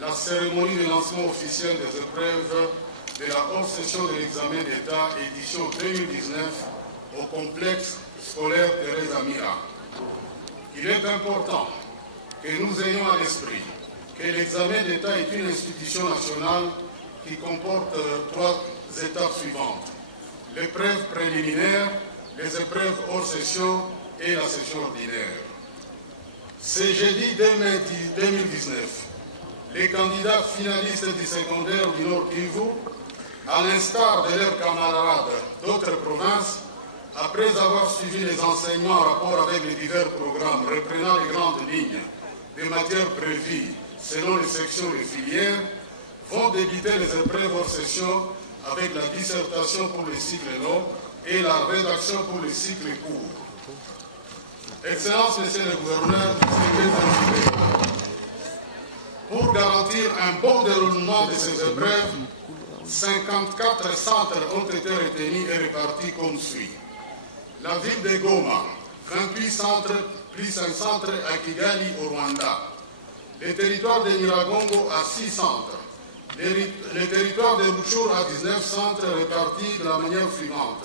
la cérémonie de lancement officiel des épreuves de la hors-session de l'examen d'État édition 2019 au complexe scolaire Thérèse Amira. Il est important que nous ayons à l'esprit que l'examen d'État est une institution nationale qui comporte trois étapes suivantes: l'épreuve préliminaire, les épreuves hors session et la session ordinaire. Ce jeudi 2 mai 2019, les candidats finalistes du secondaire du Nord Kivu, à l'instar de leurs camarades d'autres provinces, après avoir suivi les enseignements en rapport avec les divers programmes reprenant les grandes lignes des matières prévues selon les sections et filières, vont débuter les épreuves hors session avec la dissertation pour les cycles longs et la rédaction pour les cycles courts. Excellence, Monsieur le Gouverneur, pour garantir un bon déroulement de ces épreuves, 54 centres ont été retenus et répartis comme suit. La ville de Goma, 28 centres, plus un centre à Kigali au Rwanda. Le territoire de Nyiragongo à 6 centres. Le territoire de Rutshuru à 19 centres répartis de la manière suivante.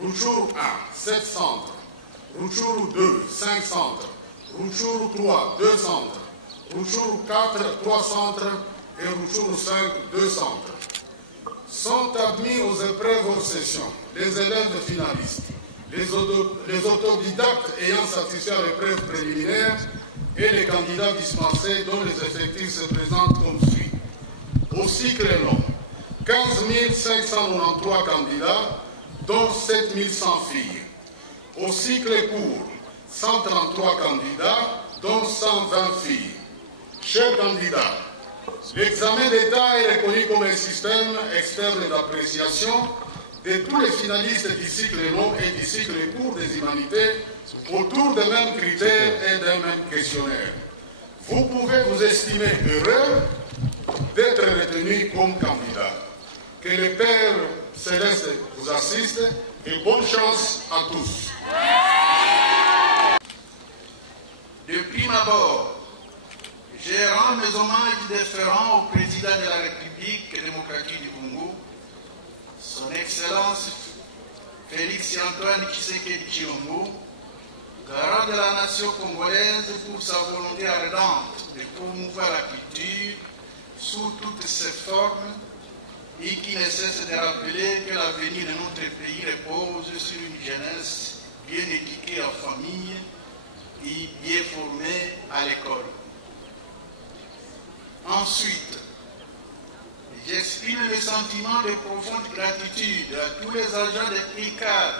Rutshuru 1, 7 centres. Rutshuru 2, 5 centres. Rutshuru 3, 2 centres. Rutshuru 4, 3 centres. Et Rutshuru 5, 2 centres. Sont admis aux épreuves hors session les élèves finalistes, les autodidactes ayant satisfait à l'épreuve préliminaire et les candidats dispensés dont les effectifs se présentent comme suit. Au cycle long, 15 593 candidats, dont 7 100 filles. Au cycle court, 133 candidats, dont 120 filles. Chers candidats, l'examen d'État est reconnu comme un système externe d'appréciation de tous les finalistes du cycle long et du cycle court des humanités autour des mêmes critères et d'un même questionnaire. Vous pouvez vous estimer heureux d'être retenu comme candidat. Que le Père Céleste vous assiste et bonne chance à tous. De prime abord, je rends mes hommages déférents au président de la République démocratique du Congo, son Excellence Félix-Antoine Tshisekedi Tshilombo, garant de la nation congolaise pour sa volonté ardente de promouvoir la culture sous toutes ses formes et qui ne cesse de rappeler que l'avenir de notre pays repose sur une jeunesse bien éduquée en famille et bien formée à l'école. Ensuite, j'exprime le sentiment de profonde gratitude à tous les agents de ICAD,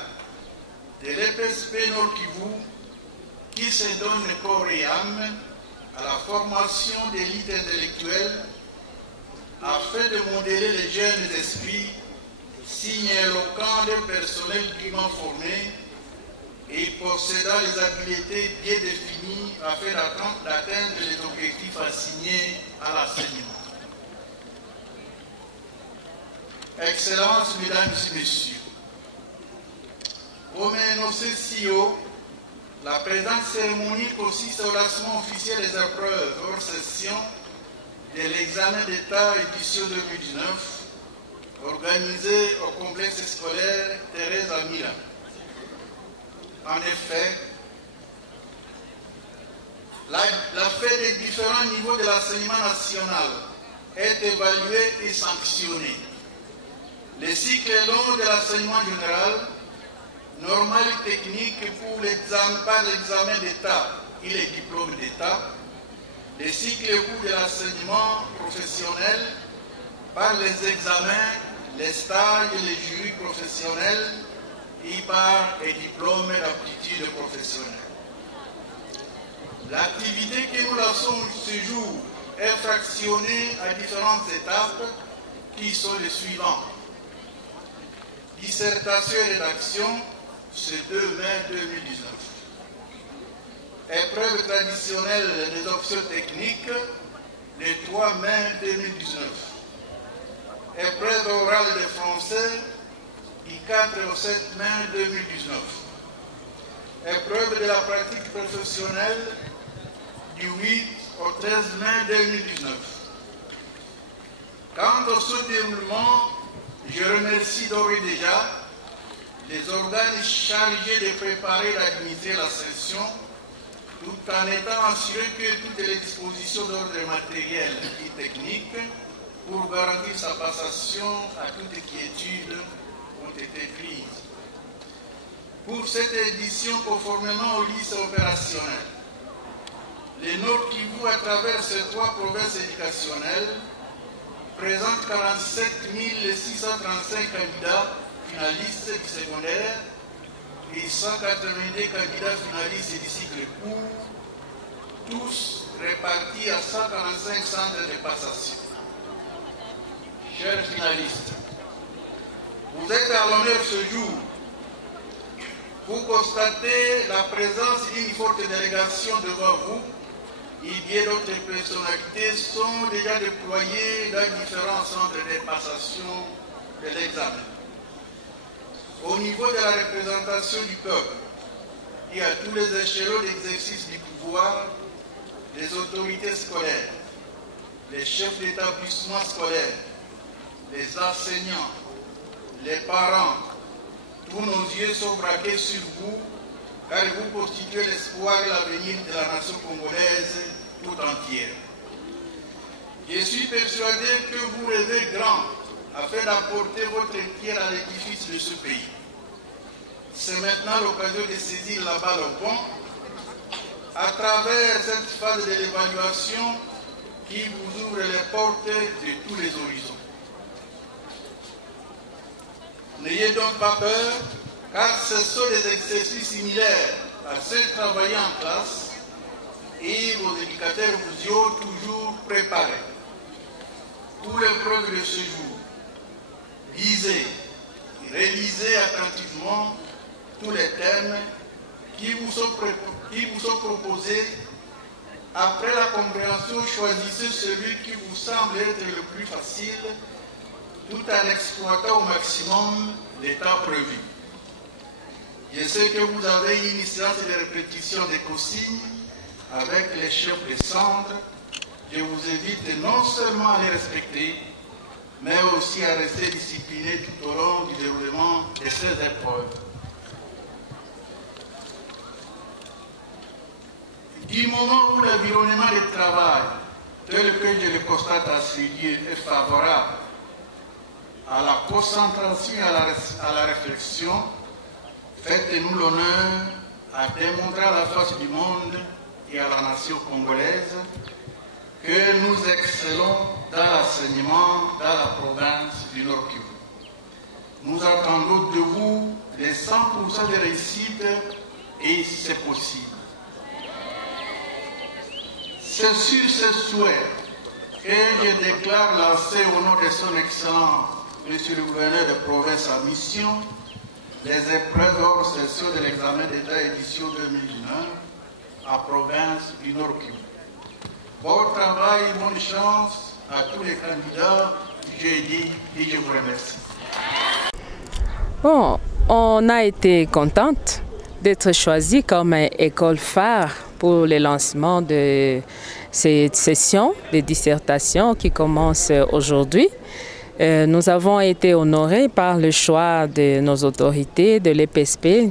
de l'EPSP Nord Kivu, qui se donnent corps et âme à la formation d'élites intellectuelles afin de modeler les jeunes esprits, signe éloquent de personnel dûment formé et possédant les habiletés bien définies afin d'atteindre les objectifs assignés à l'enseignement. Excellences, Mesdames et Messieurs, comme énoncé si haut, la présente cérémonie consiste au lancement officiel des épreuves hors session de l'examen d'État édition 2019 organisé au complexe scolaire Thérèse Amira. En effet, la fait des différents niveaux de l'enseignement national est évaluée et sanctionnée. Les cycles longs de l'enseignement général, normal et technique pour l'examen d'État et les diplômes d'État, les cycles courts de l'enseignement professionnel par les examens, les stages et les jurys professionnels et par les diplômes d'aptitude professionnelle. L'activité que nous lançons ce jour est fractionnée à différentes étapes qui sont les suivantes. Dissertation et rédaction, ce 2 mai 2019. Épreuve traditionnelle des options techniques, le 3 mai 2019. Épreuve orale de français, du 4 au 7 mai 2019. Épreuve de la pratique professionnelle, du 8 au 13 mai 2019. Quant au son déroulement, je remercie d'ores et déjà les organes chargés de préparer et d'administrer la session, tout en étant assuré que toutes les dispositions d'ordre matériel et technique pour garantir sa passation à toute quiétude ont été prises. Pour cette édition, conformément aux listes opérationnelles, les Nord Kivu, à travers ces 3 provinces éducationnelles, présentent 47 635 candidats finalistes du secondaire et 182 candidats finalistes du cycle court, tous répartis à 145 centres de passation. Chers finalistes, vous êtes à l'honneur ce jour. Vous constatez la présence d'une forte délégation devant vous. Et bien d'autres personnalités sont déjà déployées dans différents centres de passation de l'examen. Au niveau de la représentation du peuple et à tous les échelons d'exercice du pouvoir, les autorités scolaires, les chefs d'établissement scolaire, les enseignants, les parents, tous nos yeux sont braqués sur vous, car vous constituez l'espoir et l'avenir de la nation congolaise tout entière. Je suis persuadé que vous rêvez grand afin d'apporter votre pierre à l'édifice de ce pays. C'est maintenant l'occasion de saisir la balle au pont à travers cette phase de l'évaluation qui vous ouvre les portes de tous les horizons. N'ayez donc pas peur, car ce sont des exercices similaires à ceux travaillés en classe et vos éducateurs vous y ont toujours préparé. Pour l'épreuve de ce jour, lisez et révisez attentivement tous les thèmes qui vous sont proposés. Après la compréhension, choisissez celui qui vous semble être le plus facile, tout en exploitant au maximum les temps prévus. Je sais que vous avez une séance de répétition des consignes avec les chefs de centre. Je vous invite non seulement à les respecter, mais aussi à rester discipliné tout au long du déroulement de ces épreuves. Du moment où l'environnement de travail, tel que je le constate à ce lieu, est favorable à la concentration et à la réflexion, faites-nous l'honneur à démontrer à la face du monde et à la nation congolaise que nous excellons dans l'enseignement dans la province du Nord Kivu. Nous attendons de vous les 100% de réussite et c'est possible. C'est sur ce souhait que je déclare lancer au nom de son excellence, Monsieur le gouverneur de province en mission, les épreuves hors session de l'examen d'État édition 2019 à province du Nord Kivu. Bon travail et bonne chance à tous les candidats, j'ai dit et je vous remercie. Bon, on a été contente d'être choisie comme école phare pour le lancement de cette session de dissertation qui commence aujourd'hui. Nous avons été honorés par le choix de nos autorités, de l'EPSP,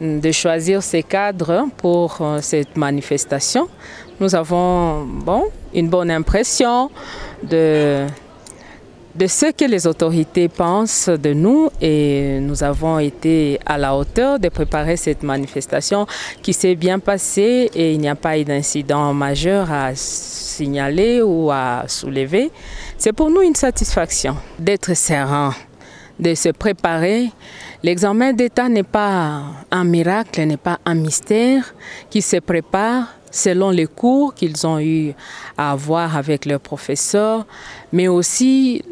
de choisir ces cadres pour cette manifestation. Nous avons une bonne impression de ce que les autorités pensent de nous et nous avons été à la hauteur de préparer cette manifestation qui s'est bien passée et il n'y a pas eu d'incident majeur à signaler ou à soulever. C'est pour nous une satisfaction d'être serein, de se préparer. L'examen d'État n'est pas un miracle, n'est pas un mystère qui se prépare selon les cours qu'ils ont eu à avoir avec leurs professeurs, mais aussi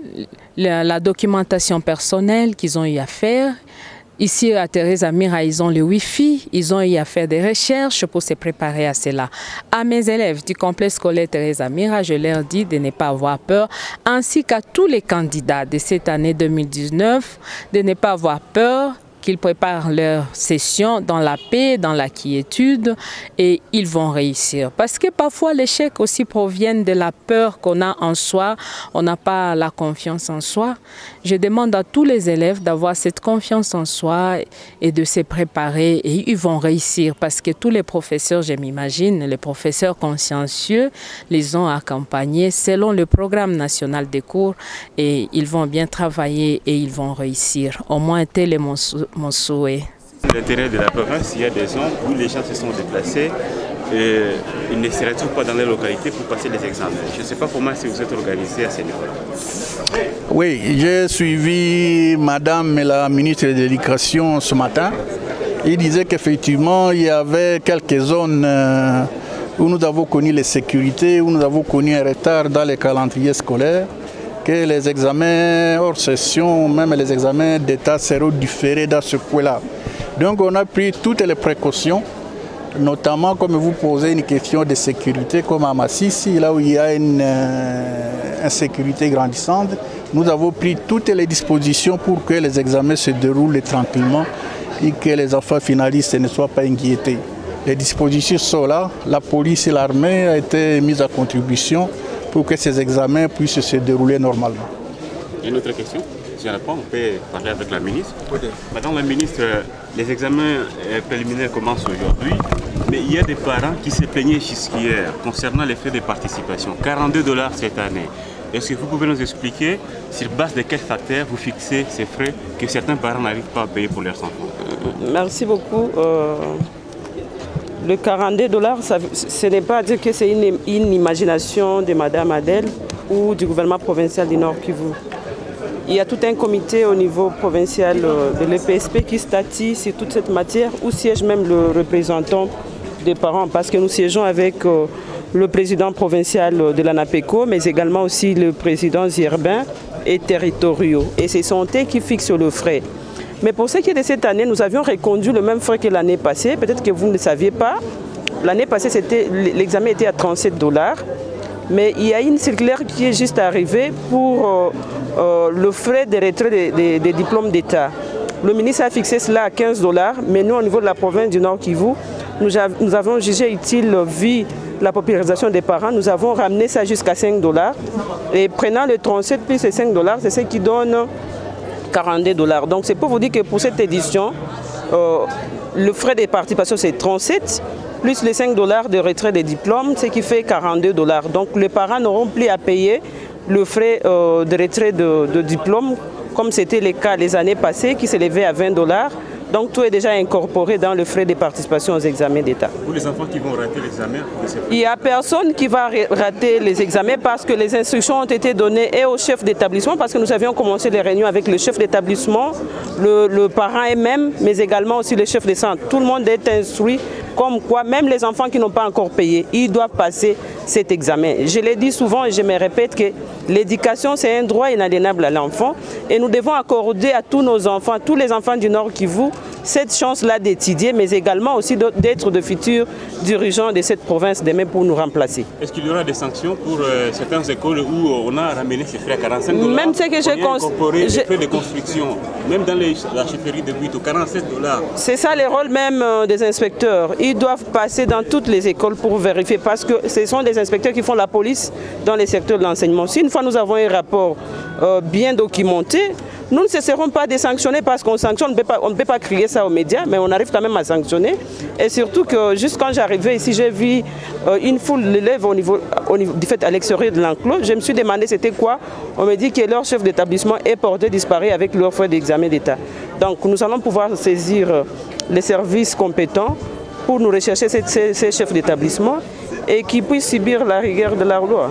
la documentation personnelle qu'ils ont eu à faire. Ici à Thérèse Amira, ils ont le Wi-Fi, ils ont eu à faire des recherches pour se préparer à cela. À mes élèves du complexe scolaire Thérèse Amira, je leur dis de ne pas avoir peur, ainsi qu'à tous les candidats de cette année 2019, de ne pas avoir peur qu'ils préparent leur session dans la paix, dans la quiétude, et ils vont réussir. Parce que parfois l'échec aussi provient de la peur qu'on a en soi, on n'a pas la confiance en soi. Je demande à tous les élèves d'avoir cette confiance en soi et de se préparer, et ils vont réussir parce que tous les professeurs, je m'imagine, les professeurs consciencieux, les ont accompagnés selon le programme national des cours, et ils vont bien travailler et ils vont réussir. Au moins tel est mon souhait. L'intérêt de la province, il y a des zones où les gens se sont déplacés et ils ne se retrouvent pas dans les localités pour passer les examens. Je ne sais pas comment vous êtes organisé à ce niveau-là. Oui, j'ai suivi Madame la ministre de l'Éducation ce matin. Il disait qu'effectivement, il y avait quelques zones où nous avons connu les sécurités, où nous avons connu un retard dans les calendriers scolaires, que les examens hors session, même les examens d'État seront différés dans ce point-là. Donc on a pris toutes les précautions, notamment comme vous posez une question de sécurité, comme à Massissi, là où il y a une insécurité grandissante. Nous avons pris toutes les dispositions pour que les examens se déroulent tranquillement et que les enfants finalistes ne soient pas inquiétés. Les dispositions sont là, la police et l'armée ont été mises à contribution pour que ces examens puissent se dérouler normalement. Une autre question, si on n'a pas, on peut parler avec la ministre. Madame la ministre, les examens préliminaires commencent aujourd'hui, mais il y a des parents qui se plaignaient jusqu'hier concernant les frais de participation, 42 $ cette année. Est-ce que vous pouvez nous expliquer sur base de quels facteurs vous fixez ces frais que certains parents n'arrivent pas à payer pour leurs enfants? Merci beaucoup. Le 42 $, ce n'est pas dire que c'est une imagination de Madame Adèle ou du gouvernement provincial du Nord Kivu. Il y a tout un comité au niveau provincial de l'EPSP qui statue sur toute cette matière, où siège même le représentant des parents, parce que nous siégeons avec le président provincial de l'ANAPECO, mais également aussi le président urbain et territoriaux. Et c'est son thé qui fixe le frais. Mais pour ce qui est de cette année, nous avions reconduit le même frais que l'année passée. Peut-être que vous ne le saviez pas. L'année passée, l'examen était à 37 $. Mais il y a une circulaire qui est juste arrivée pour le frais de retrait des diplômes d'État. Le ministre a fixé cela à 15 $, mais nous, au niveau de la province du Nord Kivu, nous avons jugé utile, vu la popularisation des parents, nous avons ramené ça jusqu'à 5 $. Et prenant le 37 plus les 5 $, c'est ce qui donne 42 $. Donc c'est pour vous dire que pour cette édition, le frais de participation c'est 37, plus les 5 $ de retrait des diplômes, ce qui fait 42 $. Donc les parents n'auront plus à payer le frais de retrait de diplôme, comme c'était le cas les années passées, qui s'élevait à 20 $. Donc tout est déjà incorporé dans le frais de participation aux examens d'État. Pour les enfants qui vont rater l'examen, il n'y a personne qui va rater les examens parce que les instructions ont été données et au chef d'établissement, parce que nous avions commencé les réunions avec le chef d'établissement, le parent et même, mais également aussi le chef de centre. Tout le monde est instruit comme quoi même les enfants qui n'ont pas encore payé, ils doivent passer cet examen. Je l'ai dit souvent et je me répète que l'éducation c'est un droit inaliénable à l'enfant et nous devons accorder à tous nos enfants, tous les enfants du Nord Kivu, cette chance-là d'étudier, mais également aussi d'être de futurs dirigeants de cette province demain pour nous remplacer. Est-ce qu'il y aura des sanctions pour certaines écoles où on a ramené ces frais à 45 $? Même ce que j'ai incorporé les frais de construction, même dans la chefferie de Buito, 47 $. C'est ça le rôle même des inspecteurs. Ils doivent passer dans toutes les écoles pour vérifier, parce que ce sont des inspecteurs qui font la police dans les secteurs de l'enseignement. Si une fois nous avons un rapport bien documenté, nous ne cesserons pas de sanctionner, parce qu'on sanctionne, on ne peut pas crier ça aux médias, mais on arrive quand même à sanctionner. Et surtout que juste quand j'arrivais ici, j'ai vu une foule d'élèves au niveau du fait à l'extérieur de l'enclos. Je me suis demandé c'était quoi. On me dit que leur chef d'établissement est porté disparu avec leur frais d'examen d'État. Donc nous allons pouvoir saisir les services compétents pour nous rechercher ces chefs d'établissement et qui puissent subir la rigueur de la loi.